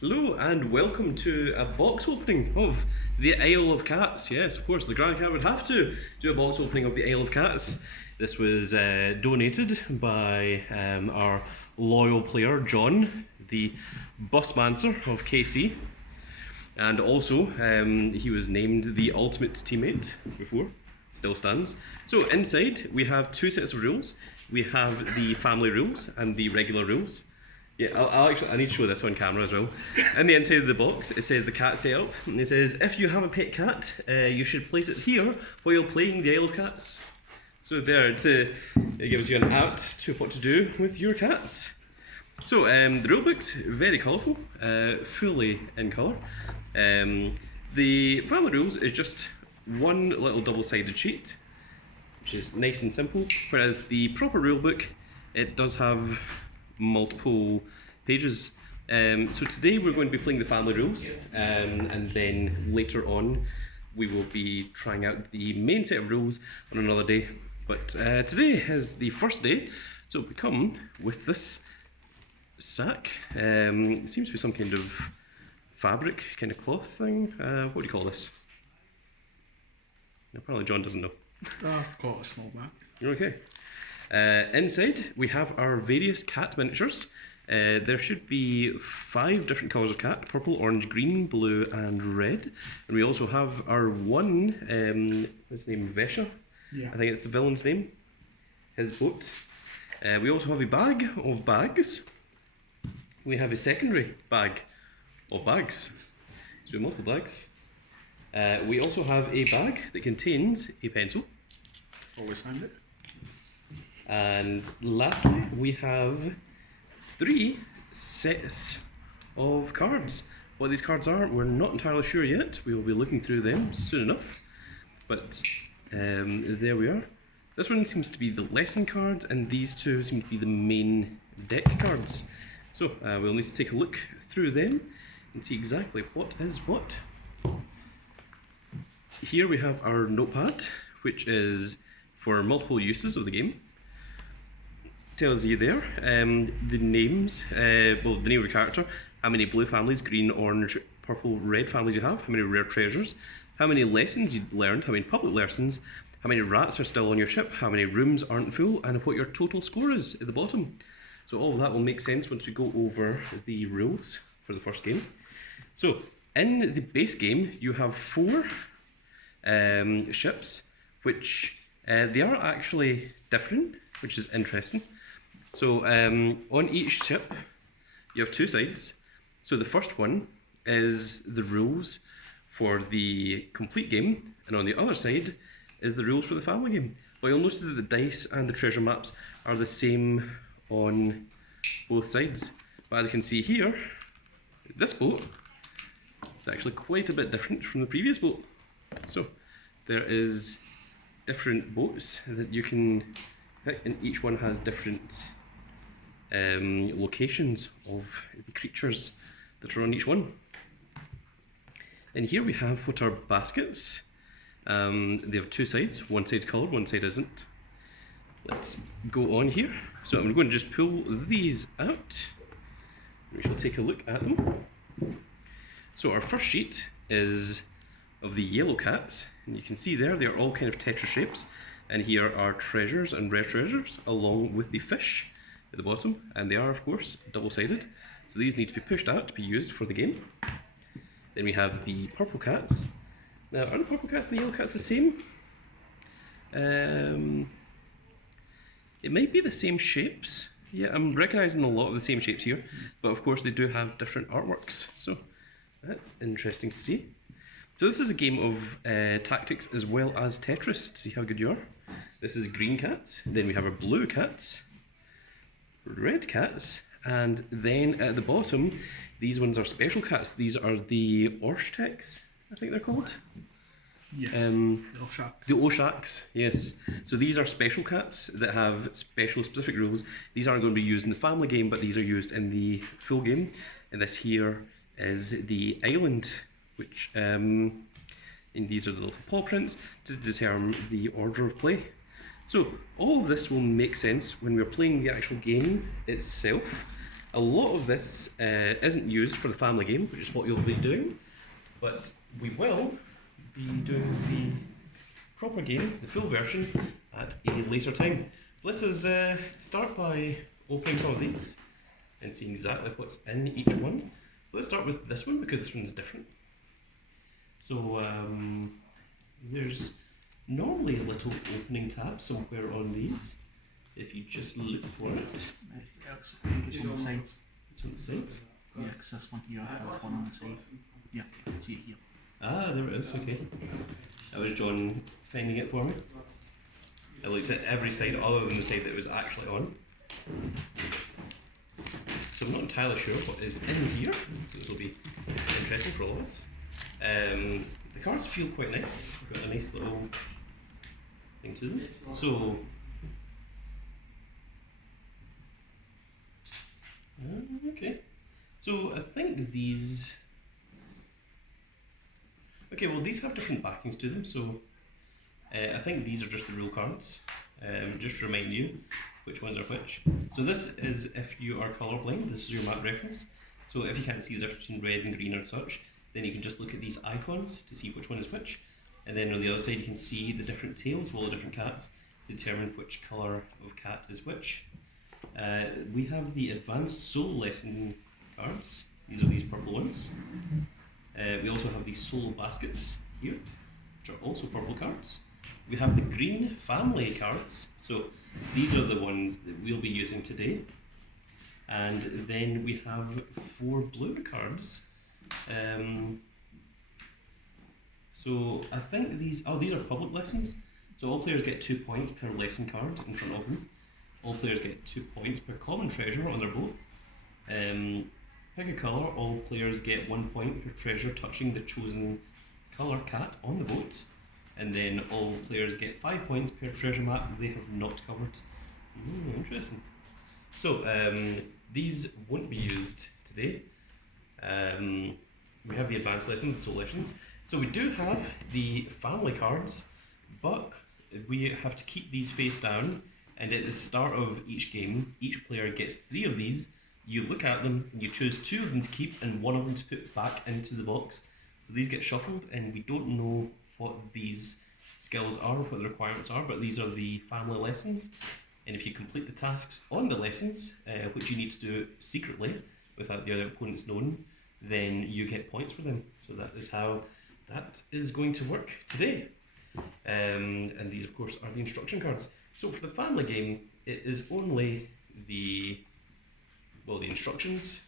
Hello and welcome to a box opening of the Isle of Cats. Yes, of course, the Grand Cat would have to do a box opening of the Isle of Cats. This was donated by our loyal player John, the Busmancer of KC, and also he was named the Ultimate Teammate before, still stands. So inside we have two sets of rules. We have the family rules and the regular rules. Yeah, I need to show this on camera as well. In the inside of the box, it says the cat setup. And it says, if you have a pet cat, you should place it here while playing the Isle of Cats. So there, it gives you an apt to what to do with your cats. So the rulebook's very colourful, fully in colour. The family rules is just one little double-sided sheet, which is nice and simple. Whereas the proper rulebook, it does have multiple pages. So today we're going to be playing the family rules, and then later on we will be trying out the main set of rules on another day. But today is the first day, so we come with this sack. It seems to be some kind of fabric, kind of cloth thing. What do you call this? Apparently John doesn't know. I've got a small bag. Okay. Inside we have our various cat miniatures. There should be 5 different colours of cat: purple, orange, green, blue and red. And we also have our one, what's his name, Vesha? Yeah. I think it's the villain's name. His boat. We also have a bag of bags. We have a secondary bag of bags. So we have multiple bags. We also have a bag that contains a pencil. Always hand it. And lastly, we have 3 sets of cards. What these cards are, we're not entirely sure yet. We will be looking through them soon enough. But there we are. This one seems to be the lesson cards, and these two seem to be the main deck cards. So we'll need to take a look through them and see exactly what is what. Here we have our notepad, which is for multiple uses of the game. Tells you there the names, well, the name of your character, how many blue families, green, orange, purple, red families you have, how many rare treasures, how many lessons you learned, how many public lessons, how many rats are still on your ship, how many rooms aren't full, and what your total score is at the bottom. So all of that will make sense once we go over the rules for the first game. So in the base game, you have 4 ships, which they are actually different, which is interesting. So on each ship, you have 2 sides. So the first one is the rules for the complete game, and on the other side is the rules for the family game. But you'll notice that the dice and the treasure maps are the same on both sides. But as you can see here, this boat is actually quite a bit different from the previous boat. So there is different boats that you can pick, and each one has different locations of the creatures that are on each one. And here we have what are baskets. They have 2 sides. One side's coloured, one side isn't. Let's go on here. So I'm going to just pull these out. We shall take a look at them. So our first sheet is of the yellow cats, and you can see there they are all kind of tetra shapes, and here are treasures and rare treasures along with the fish at the bottom, and they are of course double-sided, so these need to be pushed out to be used for the game. Then we have the purple cats. Now, are the purple cats and the yellow cats the same? It might be the same shapes. Yeah, I'm recognising a lot of the same shapes here, but of course they do have different artworks, so that's interesting to see. So this is a game of tactics as well as Tetris, to see how good you are. This is green cats, then we have our blue cats, red cats, and then at the bottom, these ones are special cats. These are the Orshteks, I think they're called. Yes, the Oshak. The Oshaks, yes. So these are special cats that have specific rules. These aren't going to be used in the family game, but these are used in the full game. And this here is the island, which, and these are the little paw prints to determine the order of play. So all of this will make sense when we're playing the actual game itself. A lot of this isn't used for the family game, which is what you'll be doing, but we will be doing the proper game, the full version, at a later time. So let us start by opening some of these and seeing exactly what's in each one. So let's start with this one because this one's different. So there's normally a little opening tab somewhere on these. If you just look for it. It's on the sides. It's on the sides. Yeah, because this one here has one on the side. Yeah, see it here. Ah, there it is, okay. That was John finding it for me. I looked at every side other than the side that it was actually on. So I'm not entirely sure what is in here. This will be interesting for all of us. The cards feel quite nice. They've got a nice little thing to them. So, okay. So I think these. Okay, well these have different backings to them. So I think these are just the rule cards. Just to remind you which ones are which. So this is if you are colourblind. This is your map reference. So if you can't see the difference between red and green or such, then you can just look at these icons to see which one is which. And then on the other side you can see the different tails of all the different cats to determine which colour of cat is which. We have the advanced soul lesson cards. These are these purple ones. We also have these soul baskets here, which are also purple cards. We have the green family cards. So these are the ones that we'll be using today. And then we have 4 blue cards. So I think these are public lessons. So all players get 2 points per lesson card in front of them. All players get 2 points per common treasure on their boat. Pick a colour, all players get 1 point per treasure touching the chosen colour cat on the boat. And then all players get 5 points per treasure map they have not covered. Interesting. So these won't be used today. We have the advanced lessons, the soul lessons. So we do have the family cards, but we have to keep these face down. And at the start of each game, each player gets 3 of these. You look at them, and you choose 2 of them to keep and 1 of them to put back into the box. So these get shuffled, and we don't know what these skills are, what the requirements are, but these are the family lessons. And if you complete the tasks on the lessons, which you need to do secretly without the other opponents knowing, then you get points for them. So that is how that is going to work today. And these, of course, are the instruction cards. So for the family game, it is only the instructions,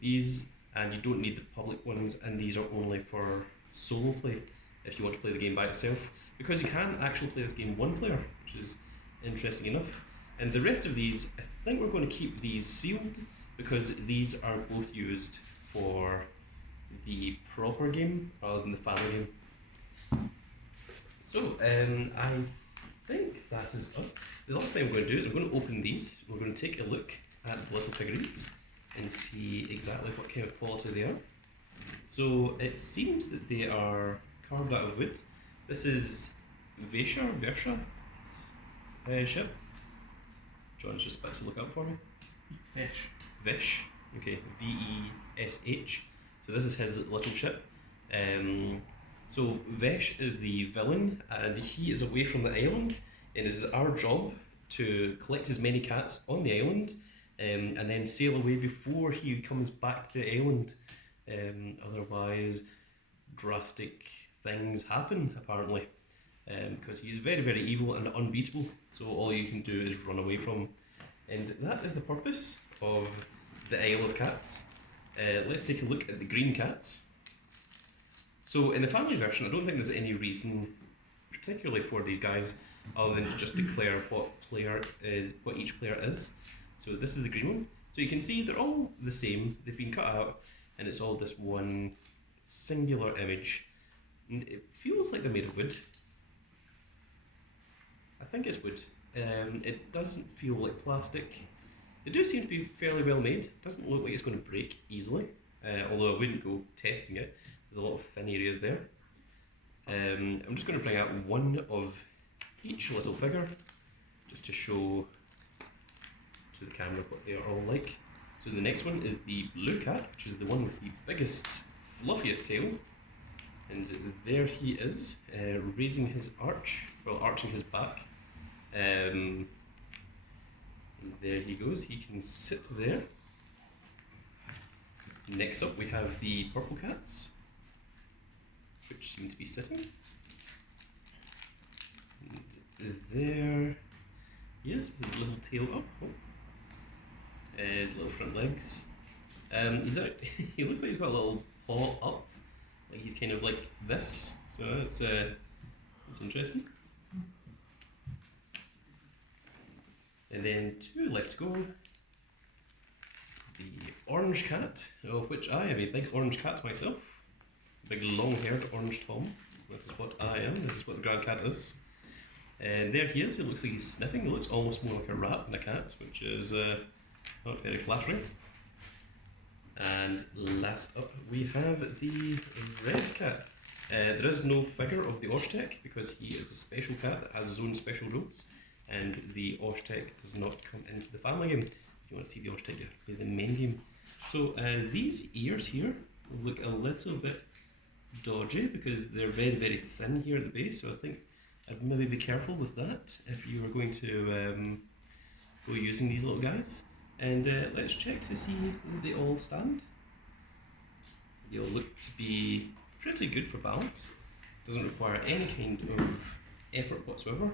these, and you don't need the public ones, and these are only for solo play if you want to play the game by itself, because you can actually play this game 1 player, which is interesting enough. And the rest of these, I think we're going to keep these sealed because these are both used for the proper game rather than the family game. So I think that is us. The last thing we're going to do is we're going to open these. We're going to take a look at the little figurines and see exactly what kind of quality they are. So it seems that they are carved out of wood. This is Versha ship. John's just about to look up for me. Vish. Okay, Vesh. So this is his little ship. So Vesh is the villain, and he is away from the island, and it is our job to collect as many cats on the island, and then sail away before he comes back to the island. Otherwise, drastic things happen, apparently, because he is very, very evil and unbeatable, so all you can do is run away from him. And that is the purpose of the Isle of Cats. Let's take a look at the green cats. So in the family version, I don't think there's any reason particularly for these guys other than to just declare what each player is. So this is the green one. So you can see they're all the same. They've been cut out, and it's all this one singular image. And it feels like they're made of wood. I think it's wood. It doesn't feel like plastic. They do seem to be fairly well made. It doesn't look like it's going to break easily, although I wouldn't go testing it. There's a lot of thin areas there. I'm just going to bring out one of each little figure just to show to the camera what they are all like. So the next one is the blue cat, which is the one with the biggest, fluffiest tail. And there he is, raising his arching his back. And there he goes, he can sit there. Next up we have the purple cats, which seem to be sitting. And there he is with his little tail up. His little front legs. He looks like he's got a little paw up, like he's kind of like this. So that's interesting. And then 2 left to go. The orange cat, of which I am a big orange cat myself. A big long-haired orange Tom. This is what I am. This is what the grand cat is. And there he is. It looks like he's sniffing. It looks almost more like a rat than a cat, which is not very flattering. And last up we have the red cat. There is no figure of the Oshtek because he is a special cat that has his own special rules, and the Oshtek does not come into the family game. If you want to see the Oshtek, you have to play the main game. So these ears here look a little bit dodgy because they're very, very thin here at the base, so I think I'd maybe be careful with that if you were going to go using these little guys. And let's check to see that they all stand. They all look to be pretty good for balance. Doesn't require any kind of effort whatsoever.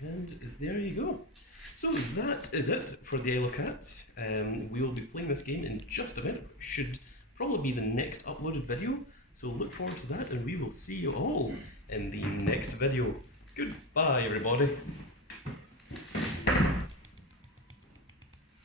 And there you go. So that is it for the Isle of Cats. We will be playing this game in just a minute. Should probably be the next uploaded video. So look forward to that, and we will see you all in the next video. Goodbye, everybody.